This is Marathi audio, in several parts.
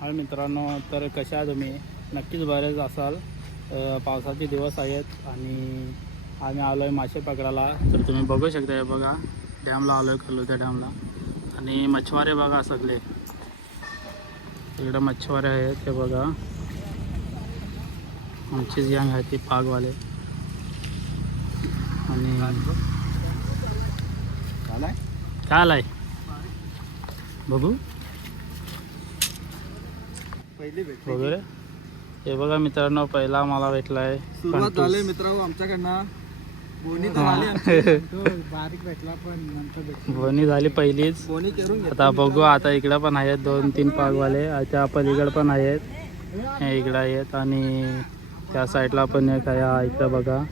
हाय मित्रांनो, तर कशा आहात तुम्ही? नक्कीच बरेच असाल. पावसाचे दिवस आहेत आणि आम्ही आलो आहे मासे पकडायला. तर तुम्ही बघू शकता, हे बघा डॅमला आलो आहे, खलुत्या डॅमला. आणि मच्छवारे बघा सगळे, इकडं मच्छवारे आहेत. हे बघा आमचीच गँग आहे ती पागवाले. आणि काय आलाय बघू वगैरे. हे बघा मित्रांनो, पहिला मला भेटला आहे. सुरुवात झाली मित्रांनो आमच्याकडनं. बोनी तर झाली आमची. बारीक भेटला पण नंतर भेटला. बोनी झाली पहिलीच. बोनी करून आता बघू, आता इकडं पण आहेत 2-3 पागवाले. त्या पलीकडे पण आहेत, हे इकडं आहेत. आणि त्या साईडला पण एक आहे, हा इकडं बघा.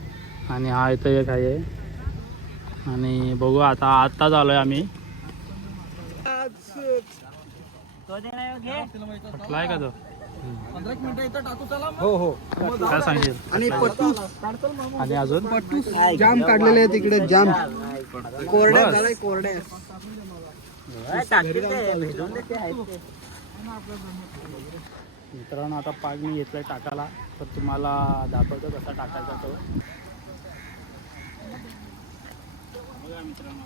आणि हा इथं एक आहे. आणि बघू, आत्ताच आलो आहे आम्ही. कुठला का तो? 15 मिनिटं इथं टाकू चला. हो हो, काय सांगेल? आणि पट्टूस आणि अजून पट्टूस जाम काढलेले आहेत इकडे. जाम कोरड्या झालाय, कोरड्या. मित्रांनो, आता पाग मी घेतलाय टाकायला, तर तुम्हाला दाखवतो कसा टाकायचा तो. बघा मित्रांनो,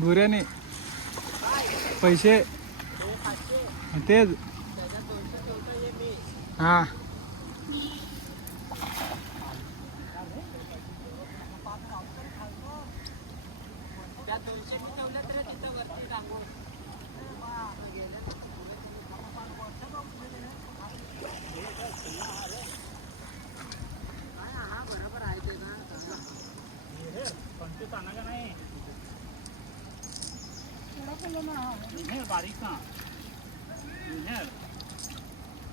गुऱ्याने पैसे तेच. हा बारीक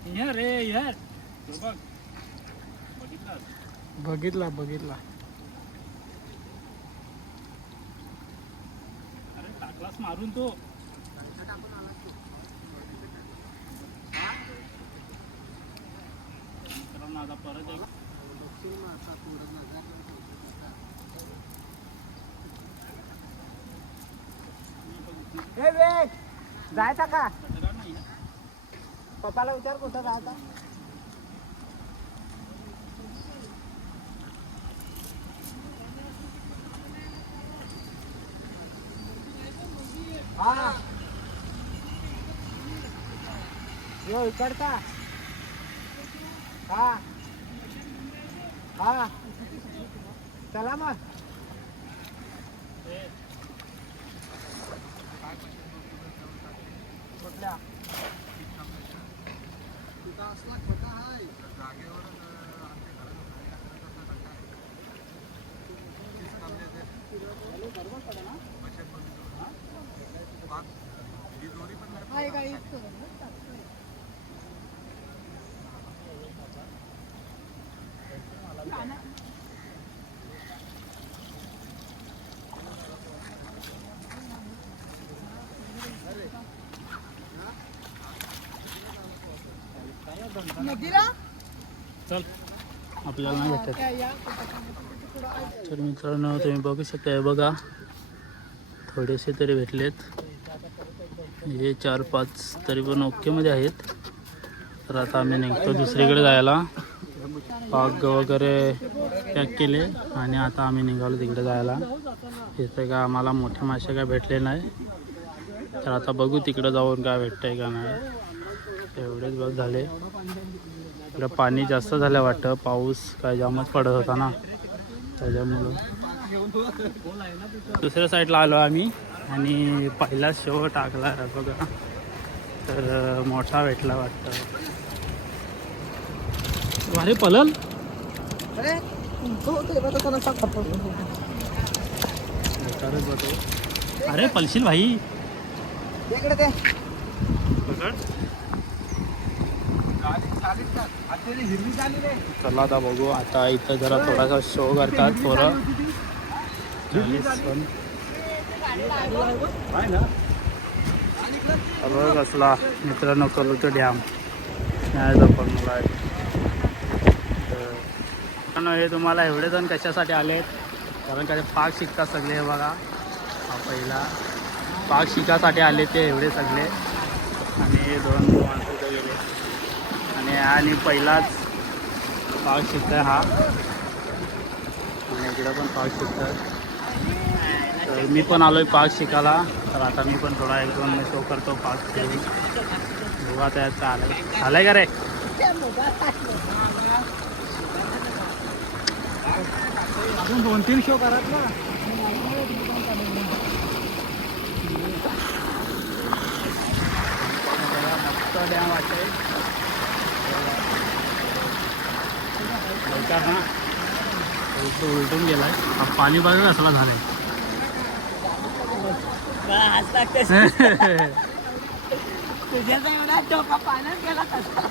ना रे यार. बघितला. अरे टाकलास मारून तो. मित्रांनो, आता परत एक जायचा का? पप्पाला विचार कुठं जायचा. हा यो इकडचा. हा हा चला मग. कुठल्या तिथं असला खड्डा आहे जागेवर. चल, आपल्याला नाही भेटत. तर मित्रांनो, तुम्ही बघू शकता, हे बघा थोडेसे तरी भेटलेत. हे 4-5 तरी पण ओकेमध्ये आहेत. तर आता आम्ही निघतो दुसरीकडे जायला. पाग वगैरे पॅक केले आणि आता आम्ही निघालो तिकडे जायला. इथे काय आम्हाला मोठे मासे काय भेटले नाही, तर आता बघू तिकडे जाऊन काय भेटतंय का नाही. एवढेच बस झाले. इकडं पाणी जास्त झालं वाटतं, पाऊस काय जामच पडत होता ना, त्याच्यामुळं. दुसऱ्या साईडला आलो आम्ही आणि पहिला शो टाकला बघा. तर मोठा भेटला वाटतं. अरे पलल, अरे पलशील भाई. पकड. चला आता बघू. आता इथं जरा थोडासा शो करतात पोरं. कसला मित्रांनो कलूचं डॅम न्यायचा पण मला आहे. हे तुम्हाला एवढे जण कशासाठी आलेत कारण का पाक शिकतात सगळे. हे बघा हा पहिला पाक शिकासाठी आले ते एवढे सगळे. आणि 2 माणसं इथं गेले आणि पहिलाच पाक शिकताय हा. आणि इकडं पण पाक शिकतात. तर मी पण आलोय पाक शिकायला. तर आता मी पण थोडा 1-2 शो करतो पाक खेळून. बघा त्यात चालय का रे. अजून 2-3 शो करत ना. मस्त डॅम वाटतंय ना. उलटून गेलाय. पाणी बघा कसला झालंय. तुझ्याचा एवढा डोका पाण्यात गेला कसा.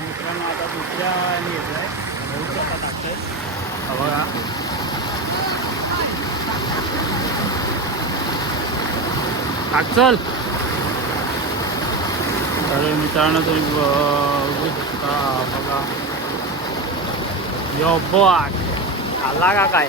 मित्रांनो आता दुसऱ्या येत आहे टाकतंय बघा. चल तर मित्रांनो तुम्ही बघू शकता बघा. यो बॉट आला का काय.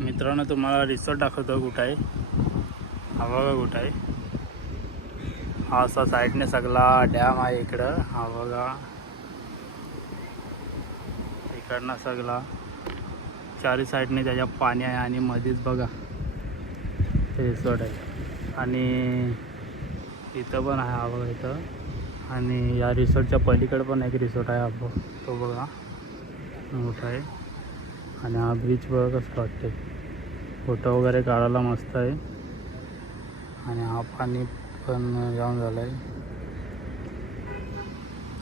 मित्रांनो तुम्हाला रिसॉर्ट दाखवतो कुठं आहे. हा बघा कुठं आहे. हा असा साईडने सगळा डॅम आहे इकडं. हा बघा इकडनं सगळा 4 साईडने त्याच्या पाणी आहे आणि मध्येच बघा हे रिसॉर्ट आहे. आणि इथं पण आहे हा बघा इथं. आणि या रिसॉर्टच्या पलीकडे पण एक रिसॉर्ट आहे. हा तो बघा मोठा आहे. आणि हा ब्रिज बघा कसं वाटते. फोटो वगैरे काढायला मस्त आहे. आणि हा पाणी पण जाऊन झालं आहे.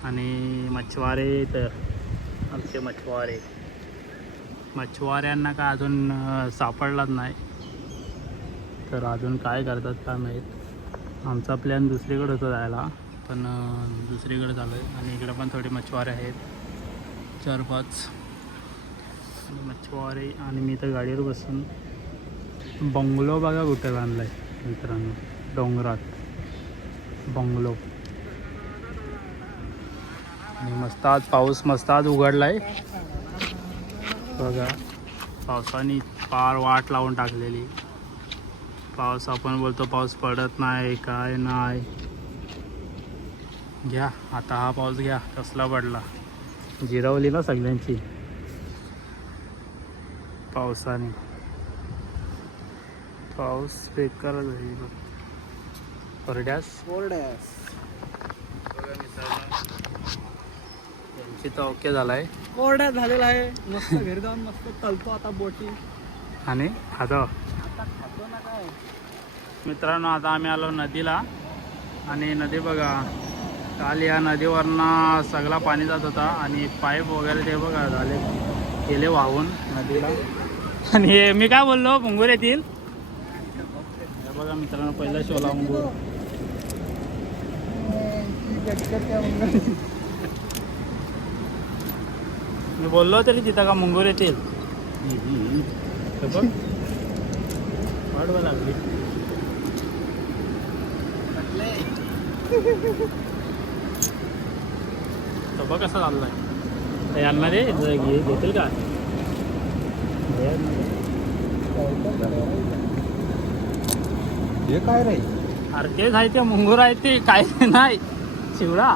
आणि मच्छवारे तर आमचे मच्छवाऱ्यांना काय अजून सापडलाच नाही. तर अजून काय करतात काय माहीत. आमचा प्लॅन दुसरीकडे होता जायला पण दुसरीकडे झालं आहे. आणि इकडे पण थोडे मच्छवारे आहेत 4-5 आणि मच्छवारे. आणि मी तर गाडीवर बसून बंगलो बघा कुठे बांधला आहे मित्रांनो. डोंगरात बंगलो. आणि मस्त आज पाऊस मस्त आज उघडला आहे बघा. पावसाने पार वाट लावून टाकलेली. पाऊस आपण बोलतो पाऊस पडत नाही काय नाही. घ्या आता हा पाऊस घ्या कसला पडला. जिरवली ना सगळ्यांची पावसाने. पाऊस बेकार झाली कोरड्यास. त्यांची तर ओके झालाय. कोरड्या झालेला आहे. मस्त घरी जाऊन मस्त तलतो आता बोटी. आणि खातो आता खातो ना काय. मित्रांनो आता आम्ही आलो नदीला. आणि नदी बघा काल या नदीवरनं सगळा पाणी जात होता. आणि पाईप वगैरे ते बघा झाले गेले वाहून नदीला. आणि हे मी काय बोललो मुंगूर येतील बघा मित्रांनो. पहिला शोला मुंगूर. मी बोललो तरी तिथं का मुंगूर येतील. बघ वाढवा लागली. तो बघ कसा चाललाय. यांना रे घेतील का. हे काय रे अरे तेच आहे ते मुंगूर आहे ते काय नाही शिवडा.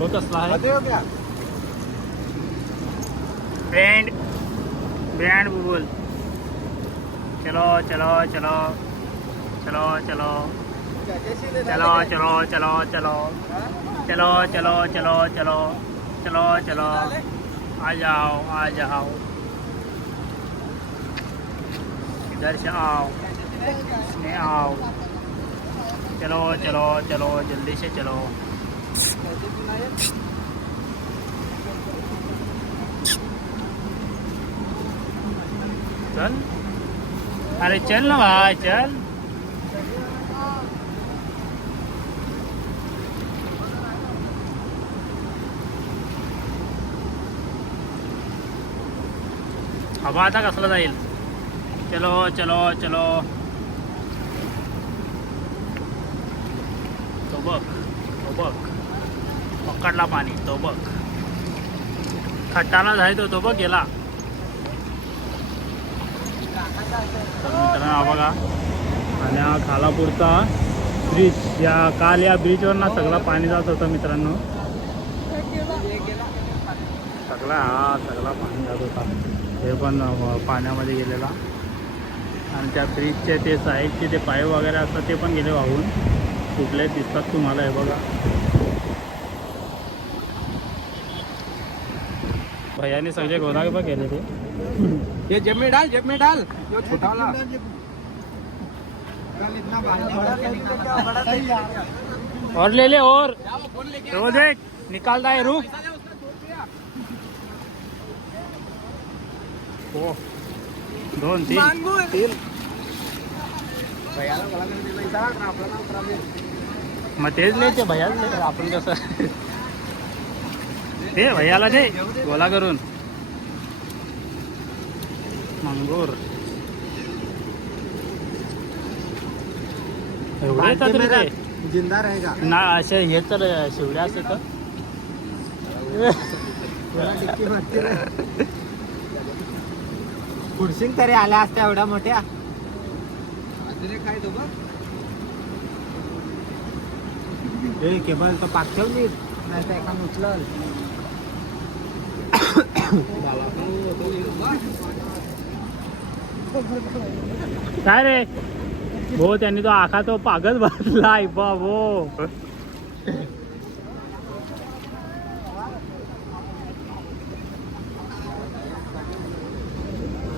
बघ कसला आहे ब्रँड ब्रँड बुबुल. चलो चलो चलो चलो चलो चलो चलो चलो चलो चलो चलो चलो चलो चलो चलो आ जाओ इधर से आओ इसमें आओ. चलो चलो चलो जल्दी से चलो. चल अरे चल ना भाई चल. हवा आता कसला जाईल. चलो चलो चलो. तो बघ पकडला पाणी. तो बघ खट्टाला जाय तो बघ गेला. तर मित्रांनो हा बघा आणि हा खालापूरचा ब्रिज. या काल या ब्रिजवर ना सगळा पाणी जात होतं मित्रांनो. सगळा पाणी जात होता. हे पण पाण्यामध्ये गेलेला. आणि त्या ब्रिजचे ते साईडचे ते पाईप वगैरे असतात ते पण गेले वाहून. कुठले दिसतात तुम्हाला हे बघा. भैयाने सगळे गोदागे पण केले ते. ये जेब में डाल जो छोटा वाला. और ले और वो देख निकालता है रुक. हो 2 3 मग तेच नाही ते भैयाला आपण कसं ते भैयाला दे गोला करून. मंगूर एवढे येतात रे ते. जिंदा रहेगा ना असे हे तर शिवड्या असते तर खुर्शिंग तरी आल्या असत्या एवढ्या मोठ्या. केबल तर पाक ठेवली नाही तर एका उचल. काय रे हो त्यांनी तो आखा तो पागच भरलाय बाबो.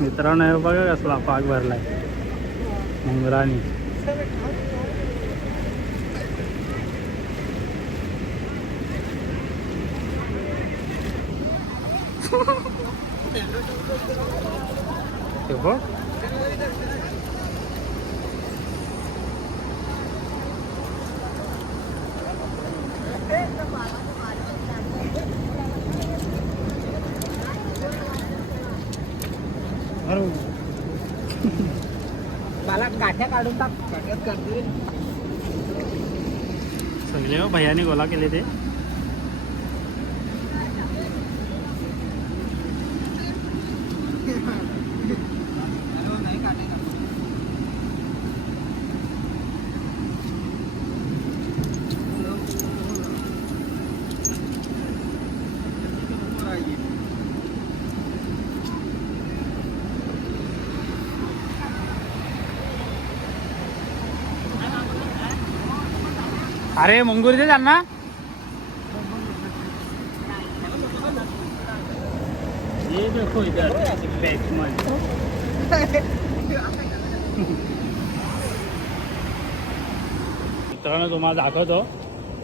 मित्रांनो हे बघा कसला पाग भरलाय मुंगरानी. बघ मला काठ्या काढून टाक. काठ्यात काढते सगळे भैयाने गोला केले ते. अरे मुंगूर दे त्यांना. ये देखो इधर बैग मध्ये. मित्रांनो तुम्हाला दाखवतो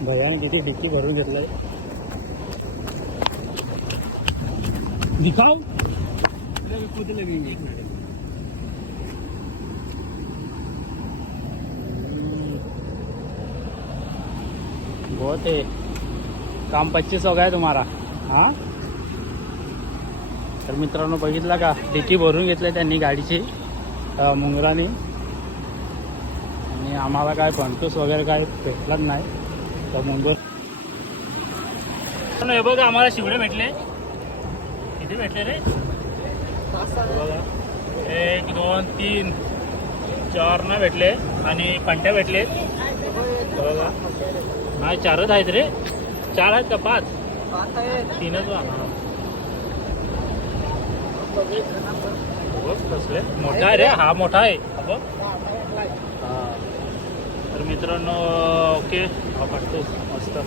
भैयाने किती डिक्की भरून घेतलंय. दिखाओ. बहुत है काम 25 हो गया तुम्हारा. हाँ तर मित्रांनो बघितला का डिक्की भरून घेतली त्यांनी गाडीची मुंगरानी. आणि आम्हाला काय पंटूस वगैरे काय भेटलाच नाही तर मुंगूर. हे बघा आम्हाला शिवडे भेटले. किती भेटले रे. 1 2 3 4 ना भेटले आणि पंट्या भेटले बघा. नाही 4च आहेत रे. 4 आहेत का 5? 3च वा. बघ कसले मोठा आहे रे. हा मोठा आहे बघ. हा तर मित्रांनो ओके हा पडतो मस्त.